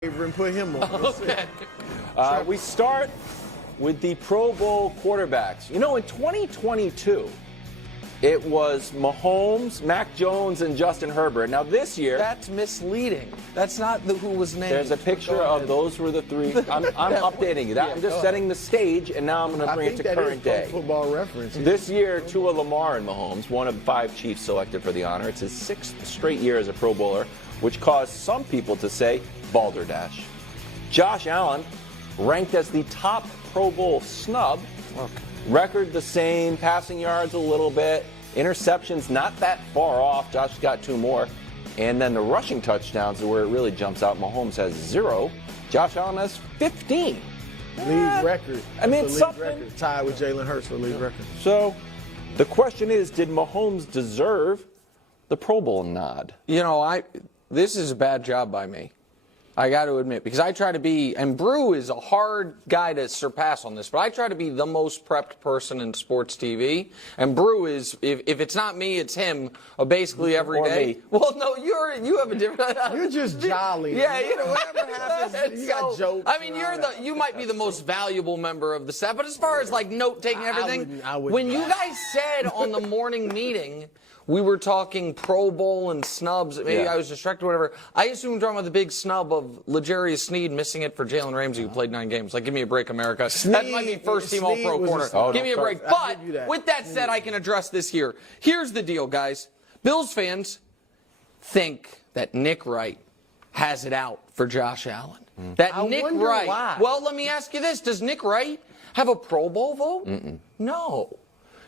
and put him on. Okay. We start with the Pro Bowl quarterbacks. You know, in 2022, it was Mahomes, Mac Jones, and Justin Herbert. Now this year, That's misleading. That's not who was named. there's a picture of those were the three. I'm updating you. I'm just setting the stage, and now I'm going to bring it to current day. Football Reference. This year, Tua, Lamar, and Mahomes, one of 5 Chiefs selected for the honor. It's his 6th straight year as a Pro Bowler, which caused some people to say balderdash. Josh Allen, ranked as the top Pro Bowl snub. Record the same, passing yards a little bit, interceptions not that far off. Josh got 2 more. And then the rushing touchdowns are where it really jumps out. Mahomes has 0. Josh Allen has 15. League record. I mean, It's it's a league something. record. Tied with Jalen Hurts for league record. So the question is, did Mahomes deserve the Pro Bowl nod? You know, this is a bad job by me. I got to admit, because I try to be, and Brew is a hard guy to surpass on this, but I try to be the most prepped person in sports TV. And Brew is, if it's not me, it's him, basically every Or day. me. Well, no, you have a different. You're just jolly. Yeah, you know, whatever happens, you got jokes. I mean, you might be the most valuable member of the staff, but as far as like note taking, everything, I wouldn't. when you guys said on the morning meeting. We were talking Pro Bowl and snubs. Maybe I was distracted, whatever. I assume we're talking about the big snub of L'Jarius Sneed missing it for Jalen Ramsey, who played 9 games. Like, give me a break, America. That might be first-team All-Pro corner. Give me a break. But with that said, I can address this here. Here's the deal, guys. Bills fans think that Nick Wright has it out for Josh Allen. That Nick Wright. Why. Well, let me ask you this. Does Nick Wright have a Pro Bowl vote? No.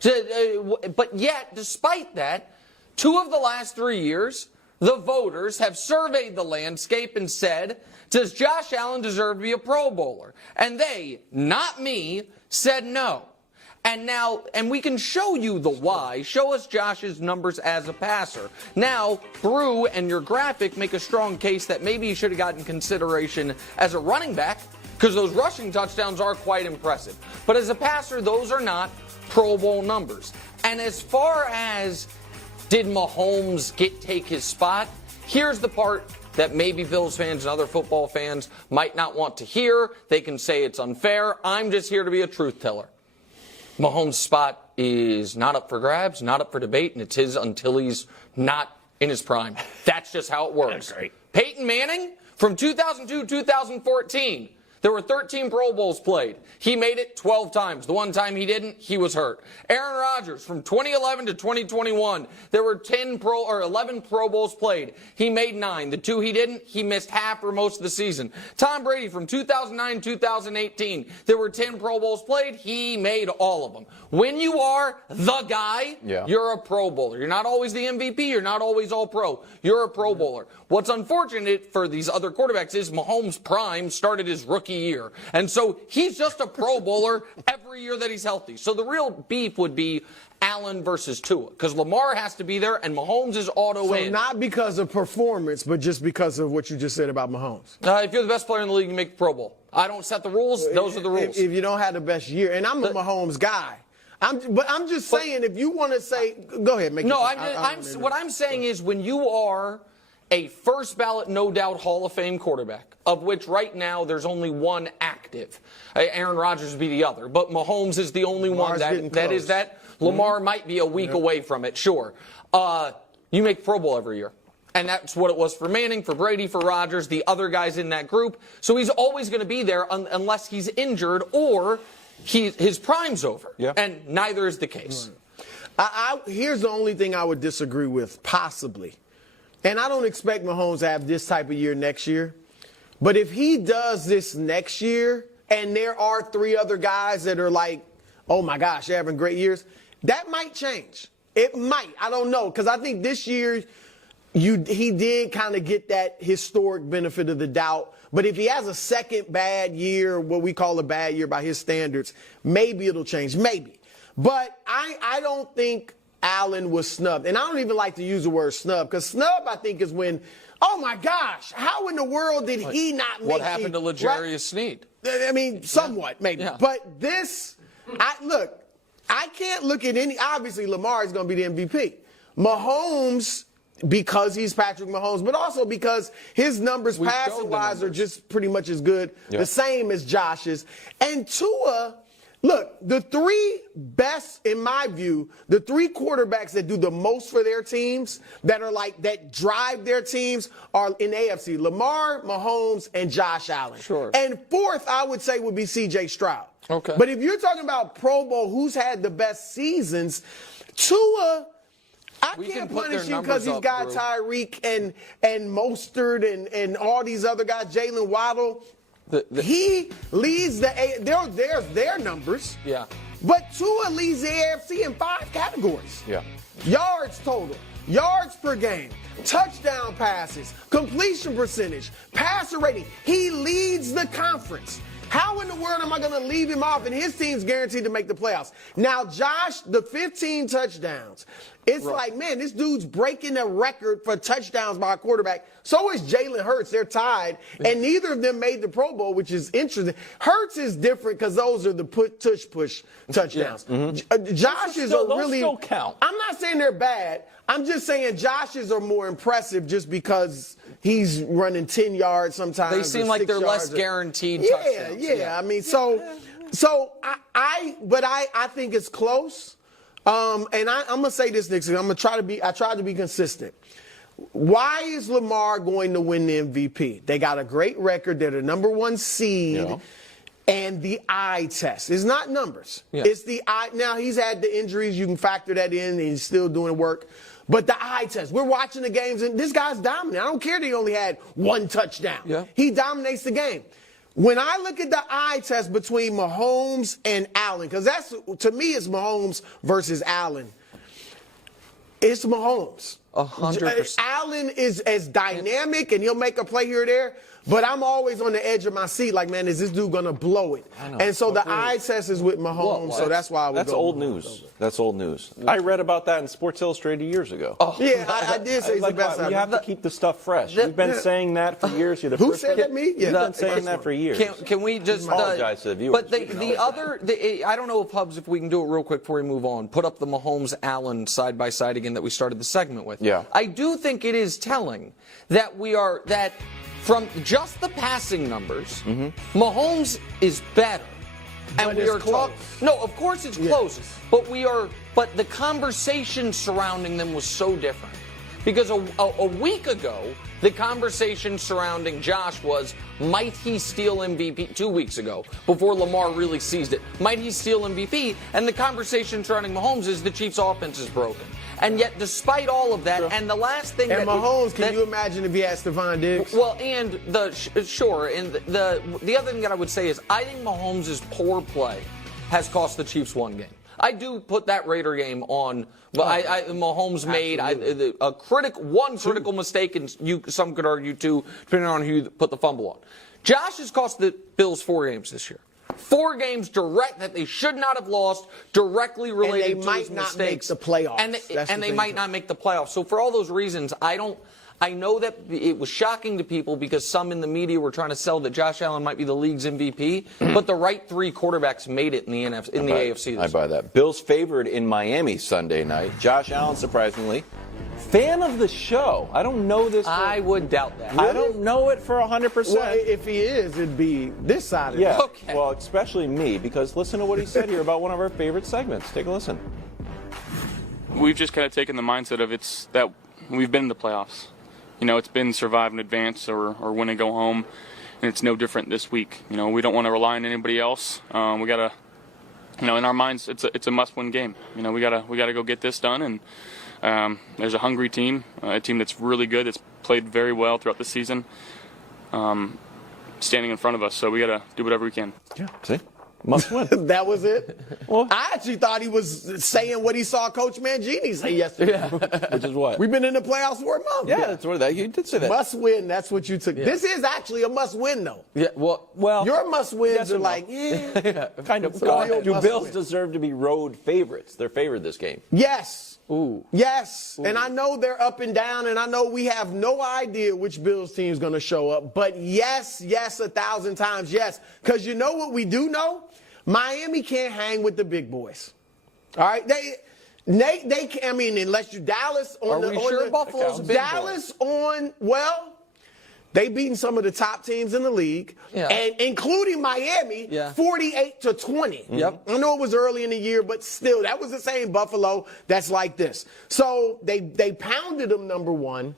But yet, despite that, 2 of the last 3 years, the voters have surveyed the landscape and said, does Josh Allen deserve to be a Pro Bowler? And they, not me, said no. And we can show you the why. Show us Josh's numbers as a passer. Now, Brew and your graphic make a strong case that maybe he should have gotten consideration as a running back, because those rushing touchdowns are quite impressive. But as a passer, those are not Pro Bowl numbers. And as far as did Mahomes take his spot, here's the part that maybe Bills fans and other football fans might not want to hear. They can say it's unfair. I'm just here to be a truth teller. Mahomes' spot is not up for grabs, not up for debate, and it's his until he's not in his prime. That's just how it works. That's great. Peyton Manning, from 2002-2014, there were 13 Pro Bowls played. He made it 12 times. The one time he didn't, he was hurt. Aaron Rodgers, from 2011 to 2021, there were 11 Pro Bowls played. He made 9. The 2 he didn't, he missed half or most of the season. Tom Brady, from 2009 to 2018, there were 10 Pro Bowls played. He made all of them. When you are the guy, you're a Pro Bowler. You're not always the MVP. You're not always All-Pro. You're a Pro Bowler. What's unfortunate for these other quarterbacks is Mahomes' prime started his rookie year. And so he's just a Pro Bowler every year that he's healthy. So the real beef would be Allen versus Tua, because Lamar has to be there and Mahomes is auto in. So not because of performance, but just because of what you just said about Mahomes. If you're the best player in the league, you make the Pro Bowl. I don't set the rules. Those are the rules. If you don't have the best year, and I'm a Mahomes guy. But I'm just saying, if you want to say, go ahead, make it. No, what I'm saying is when you are a first ballot, no doubt, Hall of Fame quarterback, of which right now there's only one active. Aaron Rodgers would be the other, but Mahomes is the only one that is that. Lamar might be a week away from it, sure. You make Pro Bowl every year. And that's what it was for Manning, for Brady, for Rodgers, the other guys in that group. So he's always going to be there unless he's injured or his prime's over. Yeah. And neither is the case. Here's the only thing I would disagree with, possibly. And I don't expect Mahomes to have this type of year next year. But if he does this next year, and there are 3 other guys that are like, oh my gosh, they're having great years, that might change. It might. I don't know. Because I think this year, he did kind of get that historic benefit of the doubt. But if he has a second bad year, what we call a bad year by his standards, maybe it'll change. Maybe. But I don't think Allen was snubbed. And I don't even like to use the word snub, because snub, I think, is when, oh my gosh, how in the world did he not make it? What happened to L'Jarius Sneed? I mean, somewhat, maybe. Yeah. But this, I can't look at any, obviously Lamar is going to be the MVP. Mahomes because he's Patrick Mahomes, but also because his numbers We showed the passing-wise are numbers. just pretty much as good, the same as Josh's. And Tua, look, the three best, in my view, the three quarterbacks that do the most for their teams, that drive their teams, are in AFC: Lamar, Mahomes, and Josh Allen. Sure. And fourth, I would say, would be C.J. Stroud. Okay. But if you're talking about Pro Bowl, who's had the best seasons, Tua, I We can't can put punish their him because numbers he's up, got Drew. Tyreek and Mostert and all these other guys, Jalen Waddle. He leads their numbers. Yeah. But Tua leads the AFC in 5 categories. Yeah. Yards total, yards per game, touchdown passes, completion percentage, passer rating. He leads the conference. How in the world am I going to leave him off? And his team's guaranteed to make the playoffs. Now, Josh, the 15 touchdowns. It's like, man, this dude's breaking the record for touchdowns by a quarterback. So is Jalen Hurts. They're tied. And neither of them made the Pro Bowl, which is interesting. Hurts is different because those are the push touchdowns. Josh's Those are really. still count. I'm not saying they're bad. I'm just saying Josh's are more impressive just because he's running 10 yards sometimes. They or seem like 6 they're less yards. guaranteed Yeah, touchdowns. yeah. I mean, I think it's close. And I'm gonna say this, Nick. I tried to be consistent. Why is Lamar going to win the MVP? They got a great record. They're the #1 seed. Yeah. And the eye test. It's not numbers. Yeah. It's the eye. Now, he's had the injuries. You can factor that in, and he's still doing work. But the eye test. We're watching the games, and this guy's dominant. I don't care that he only had 1 touchdown. Yeah. He dominates the game. When I look at the eye test between Mahomes and Allen, because to me, it's Mahomes versus Allen. It's Mahomes. 100%. Allen is as dynamic, and he'll make a play here or there. But I'm always on the edge of my seat, like, man, is this dude gonna blow it? I know. And so the eye test is with Mahomes, so that's why I would That's go old with Mahomes news. over. That's old news. I read about that in Sports Illustrated years ago. Yeah, I did say he's the best. You have to keep the stuff fresh. You've been saying that for years. You're the Who first said that? Me? You've Yeah. been saying that for years. Can we just Apologize to the viewers. But I don't know if we can do it real quick before we move on. Put up the Mahomes Allen side by side again that we started the segment with. Yeah. I do think it is telling that from just the passing numbers, Mahomes is better. But And we it's are close. No, of course it's close. But the conversation surrounding them was so different. Because a week ago, the conversation surrounding Josh was, might he steal MVP? 2 weeks ago, before Lamar really seized it, might he steal MVP? And the conversation surrounding Mahomes is the Chiefs' offense is broken. And yet, despite all of that, and the last thing And Mahomes, can you imagine if he had Stephon Diggs? Well, and the other thing that I would say is I think Mahomes' poor play has cost the Chiefs 1 game. I do put that Raider game on. But Mahomes made a critical mistake, and some could argue 2, depending on who you put the fumble on. Josh has cost the Bills 4 games this year. 4 games that they should not have lost, directly related to his mistakes. And they might not make the playoffs. And they might not make the playoffs. So for all those reasons, I know that it was shocking to people because some in the media were trying to sell that Josh Allen might be the league's MVP, but the right 3 quarterbacks made it in the AFC. I buy that. Bills favored in Miami Sunday night. Josh Allen, surprisingly, fan of the show. I don't know this. I would doubt that. I don't know it for 100%. Well, if he is, it'd be this side of Yeah. it. Okay. Well, especially me, because listen to what he said here about one of our favorite segments. Take a listen. We've just kind of taken the mindset of it's that we've been in the playoffs. You know, it's been survive and advance or win and go home, and it's no different this week. You know, we don't want to rely on anybody else. We gotta, in our minds, it's a must-win game. You know, we gotta go get this done, and there's a hungry team, a team that's really good, that's played very well throughout the season, standing in front of us. So we gotta do whatever we can. Yeah. See? Must win. That was it? Well, I actually thought he was saying what he saw Coach Mangini say yesterday. Which is what? We've been in the playoffs for a month. Yeah, that's what that. You did say that. Must win. That's what you took. Yeah. This is actually a must win, though. Yeah, well, your must wins yes are no. like, yeah. Kind of. Do Bills deserve to be road favorites? They're favored this game. Yes. Ooh. Yes. Ooh. And I know they're up and down, and I know we have no idea which Bills team is going to show up. But yes, 1,000 times yes. Because you know what we do know? Miami can't hang with the big boys. All right? I mean, unless you Dallas on Are we sure Buffalo's a big Dallas on, well, they beaten some of the top teams in the league, and including Miami, 48-20. Yep. I know it was early in the year, but still, that was the same Buffalo that's like this. So they pounded them, number one.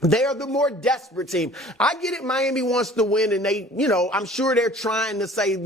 They are the more desperate team. I get it. Miami wants to win, and they, I'm sure they're trying to say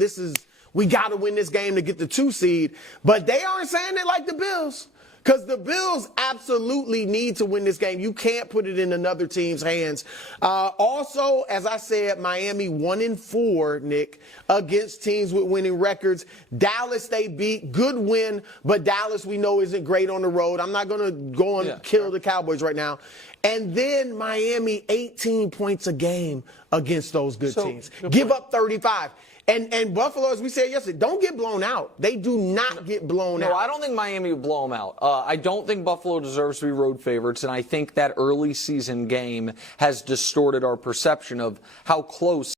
we got to win this game to get the 2 seed, but they aren't saying it like the Bills. Because the Bills absolutely need to win this game. You can't put it in another team's hands. Also, as I said, Miami 1-4, Nick, against teams with winning records. Dallas, they beat. Good win, but Dallas, we know, isn't great on the road. I'm not going to go and kill the Cowboys right now. And then Miami, 18 points a game against those good teams. Give up 35. And Buffalo, as we said yesterday, don't get blown out. They do not get blown out. No, I don't think Miami will blow them out. I don't think Buffalo deserves to be road favorites, and I think that early season game has distorted our perception of how close